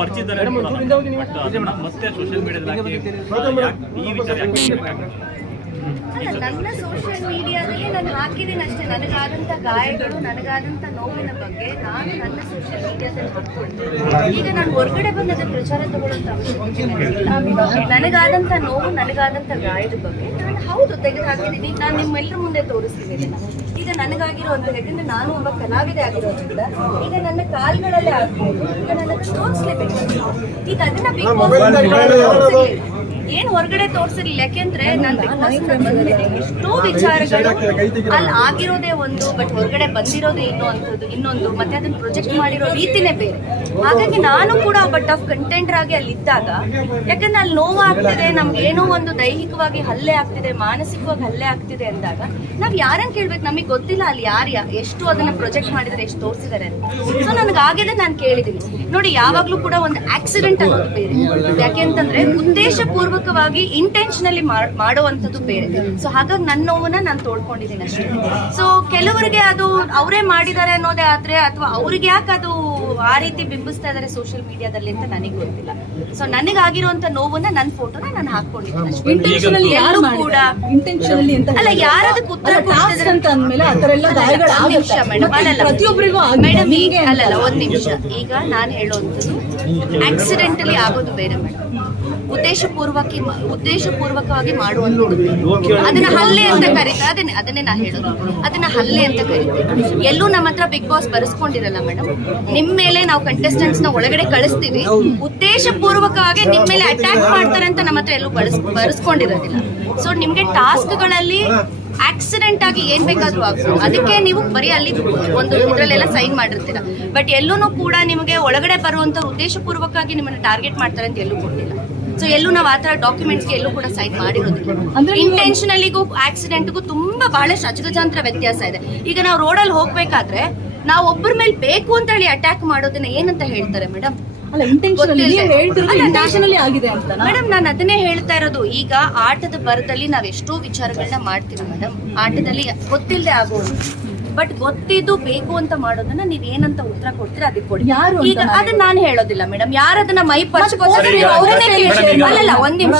ಪರಿಚಯ ಮತ್ತೆ ಸೋಷಿಯಲ್ ಮೀಡಿಯಾದಲ್ಲಿ ಈ ವಿಚಾರ ನನ್ನ ಸೋಷಿಯಲ್ ಮೀಡಿಯಾದಲ್ಲಿ ನಾನು ಹಾಕಿದ್ದೀನಿ ಅಷ್ಟೇ. ನನಗಾದಂಥ ಗಾಯಗಳು, ನನಗಾದಂಥ ನೋವಿನ ಬಗ್ಗೆ ನಾನು ನನ್ನ ಸೋಷಿಯಲ್ ಮೀಡಿಯಾದಲ್ಲಿ ಹಾಕ್ಕೊಳ್ತೀನಿ. ಈಗ ನಾನು ಹೊರಗಡೆ ಬಂದು ಅದರ ಪ್ರಚಾರ ತಗೊಳ್ಳೋಂಥ ಅವಶ್ಯಕತೆ. ನನಗಾದಂಥ ನೋವು, ನನಗಾದಂಥ ಗಾಯದ ಬಗ್ಗೆ ನಾನು ಹೌದು ತೆಗೆದು ಹಾಕಿದ್ದೀನಿ. ನಾನು ನಿಮ್ಮೆಲ್ಲರ ಮುಂದೆ ತೋರಿಸ್ತೀನಿ. ಈಗ ನನಗಾಗಿರುವಂಥ, ಯಾಕಂದ್ರೆ ನಾನು ಒಬ್ಬ ಕಲಾವಿದೆ ಆಗಿರೋದ್ರಿಂದ ಈಗ ನನ್ನ ಕಾಲ್ಗಳಲ್ಲೇ ಆಗ್ಬೋದು, ಈಗ ನನ್ನ ತೋರಿಸ್ಲೇಬೇಕು. ಈಗ ಅದನ್ನ ಬಿಗ್ ಬಾಸ್ ಏನ್ ಹೊರಗಡೆ ತೋರಿಸಿರ್ಲಿಲ್ಲ, ಯಾಕೆಂದ್ರೆ ನಾನು ಎಷ್ಟೋ ವಿಚಾರಗಳು ಅಲ್ಲಿ ಆಗಿರೋದೇ ಒಂದು, ಬಟ್ ಹೊರಗಡೆ ಬಂದಿರೋದೇ ಇನ್ನೊಂದು, ಮತ್ತೆ ಅದನ್ನ ಪ್ರೊಜೆಕ್ಟ್ ಮಾಡಿರೋ ರೀತಿನೇ ಬೇರೆ. ಹಾಗಾಗಿ ನಾನು ಕೂಡ ಒಬ್ಬ ಟಫ್ ಕಂಟೆಂಟರ್ ಆಗಿ ಅಲ್ಲಿ ಇದ್ದಾಗ, ಯಾಕಂದ್ರೆ ಅಲ್ಲಿ ನೋವು ಆಗ್ತಿದೆ, ನಮ್ಗೆ ಏನೋ ಒಂದು ದೈಹಿಕವಾಗಿ ಹಲ್ಲೆ ಆಗ್ತಿದೆ, ಮಾನಸಿಕವಾಗಿ ಹಲ್ಲೆ ಆಗ್ತಿದೆ ಅಂದಾಗ ನಾವ್ ಯಾರನ್ನ ಕೇಳ್ಬೇಕು? ನಮಗೆ ಗೊತ್ತಿಲ್ಲ ಅಲ್ಲಿ ಯಾರು ಎಷ್ಟು ಅದನ್ನ ಪ್ರೊಜೆಕ್ಟ್ ಮಾಡಿದಾರೆ, ಎಷ್ಟು ತೋರಿಸಿದಾರೆ ಅಂತ. ಸೊ ನನಗಾಗಿದೆ, ನಾನು ಕೇಳಿದೀನಿ. ನೋಡಿ, ಯಾವಾಗ್ಲೂ ಕೂಡ ಒಂದು ಆಕ್ಸಿಡೆಂಟ್ ಅನ್ನೋದು ಬೇರೆ, ಯಾಕೆಂತಂದ್ರೆ ಉದ್ದೇಶಪೂರ್ವಕವಾಗಿ ಇಂಟೆನ್ಷನಲಿ ಮಾಡುವಂಥದ್ದು ಬೇರೆ. ಸೊ ಹಾಗಾಗಿ ನನ್ನ ನೋವನ್ನ ನಾನು ತೋಡ್ಕೊಂಡಿದ್ದೀನಿ ಅಷ್ಟೇ. ಸೊ ಕೆಲವರಿಗೆ ಅದು ಅವರೇ ಮಾಡಿದ್ದಾರೆ ಅನ್ನೋದೇ ಆದ್ರೆ, ಅಥವಾ ಅವ್ರಿಗೆ ಯಾಕೆ ಅದು ಆ ರೀತಿ ಬಿಂಬಿಸ್ತಾ ಇದಾರೆ ಸೋಷಿಯಲ್ ಮೀಡಿಯಾದಲ್ಲಿ ಅಂತ ನನಗೆ ಗೊತ್ತಿಲ್ಲ. ಸೊ ನನಗಾಗಿರುವಂತ ನೋವನ್ನ ನನ್ನ ಫೋಟೋನ ನಾನು ಹಾಕೊಂಡಿದ್ದೀನಿ ಅಷ್ಟೇ. ಅಲ್ಲ, ಯಾರದಕ್ಕೆ ಉತ್ತರ ಮೇಡಮ್, ಈಗ ಅಲ್ಲಲ್ಲ, ಒಂದ್ ನಿಮಿಷ. ಈಗ ನಾನು ಹೇಳುವಂಥದ್ದು ಆಕ್ಸಿಡೆಂಟಲಿ ಆಗೋದು ಬೇರೆ ಮೇಡಮ್, ಉದ್ದೇಶಪೂರ್ವಕವಾಗಿ ಮಾಡುವಂಥದ್ದು. ಅದನ್ನ ಹಲ್ಲೆ ಅಂತ ಕರೀತಾರೆ. ಅದನ್ನೇ ನಾ ಹೇಳೋದು, ಅದನ್ನ ಹಲ್ಲೆ ಅಂತ ಕರೀತೀವಿ. ಎಲ್ಲೂ ನಮ್ಮ ಹತ್ರ ಬಿಗ್ ಬಾಸ್ ಬರೆಸ್ಕೊಂಡಿರಲ್ಲ ಮೇಡಮ್. ನಿಮ್ ಮೇಲೆ ನಾವು ಕಂಟೆಸ್ಟೆಂಟ್ಸ್ ನ ಒಳಗಡೆ ಕಳಿಸ್ತೀವಿ, ಉದ್ದೇಶಪೂರ್ವಕವಾಗಿ ನಿಮ್ ಮೇಲೆ ಅಟ್ಯಾಕ್ ಮಾಡ್ತಾರೆ ಅಂತ ನಮ್ಮ ಹತ್ರ ಎಲ್ಲೂ ಬರೆಸ್ಕೊಂಡಿರೋದಿಲ್ಲ. ಸೊ ನಿಮ್ಗೆ ಟಾಸ್ಕ್ ಗಳಲ್ಲಿ ಆಕ್ಸಿಡೆಂಟ್ ಆಗಿ ಏನ್ ಬೇಕಾದ್ರೂ ಆಗ್ಬೋದು, ಅದಕ್ಕೆ ನೀವು ಬರೀ ಅಲ್ಲಿ ಒಂದು ಇದ್ರಲ್ಲೆಲ್ಲ ಸೈನ್ ಮಾಡಿರ್ತೀರ. ಬಟ್ ಎಲ್ಲೂ ಕೂಡ ನಿಮಗೆ ಒಳಗಡೆ ಬರುವಂತ ಉದ್ದೇಶಪೂರ್ವಕವಾಗಿ ನಿಮ್ಮನ್ನ ಟಾರ್ಗೆಟ್ ಮಾಡ್ತಾರೆ ಅಂತ ಎಲ್ಲೂ ಕೊಟ್ಟಿಲ್ಲ. ಸೊ ಎಲ್ಲೂ ನಾವು ಆತರ ಡಾಕ್ಯುಮೆಂಟ್ಸ್ಗೆ ಎಲ್ಲೂ ಕೂಡ ಸೈನ್ ಮಾಡಿರೋದಿಲ್ಲ. ಇಂಟೆನ್ಷನಲಿಗೂ ಆಕ್ಸಿಡೆಂಟ್ಗೂ ತುಂಬಾ ಬಹಳಷ್ಟು ಅಜಗಜಾಂತರ ವ್ಯತ್ಯಾಸ ಇದೆ. ಈಗ ನಾವು ರೋಡಲ್ಲಿ ಹೋಗ್ಬೇಕಾದ್ರೆ ನಾವು ಒಬ್ಬರ ಮೇಲೆ ಬೇಕು ಅಂತ ಹೇಳಿ ಅಟ್ಯಾಕ್ ಮಾಡೋದನ್ನ ಏನಂತ ಹೇಳ್ತಾರೆ ಮೇಡಮ್? ಮೇಡಮ್, ನಾನು ಅದನ್ನೇ ಹೇಳ್ತಾ ಇರೋದು. ಈಗ ಆಟದ ಬರದಲ್ಲಿ ನಾವ್ ಎಷ್ಟೋ ವಿಚಾರಗಳನ್ನ ಮಾಡ್ತೀವಿ ಮೇಡಮ್. ಆಟದಲ್ಲಿ ಗೊತ್ತಿಲ್ಲದೆ ಆಗೋದು, ಬಟ್ ಗೊತ್ತಿದ್ದು ಬೇಕು ಅಂತ ಮಾಡೋದನ್ನ ನೀವ್ ಏನಂತ ಉತ್ತರ ಕೊಡ್ತೀರಾ ಅದಕ್ಕೆ ಕೊಡಿ. ಈಗ ಅದನ್ನ ನಾನು ಹೇಳೋದಿಲ್ಲ ಮೇಡಮ್. ಯಾರದನ್ನ ಮೈ ಪರ್ಚ್ಕೋತಾರೆ, ಅಲ್ಲಲ್ಲ, ಒಂದ್ ನಿಮಿಷ.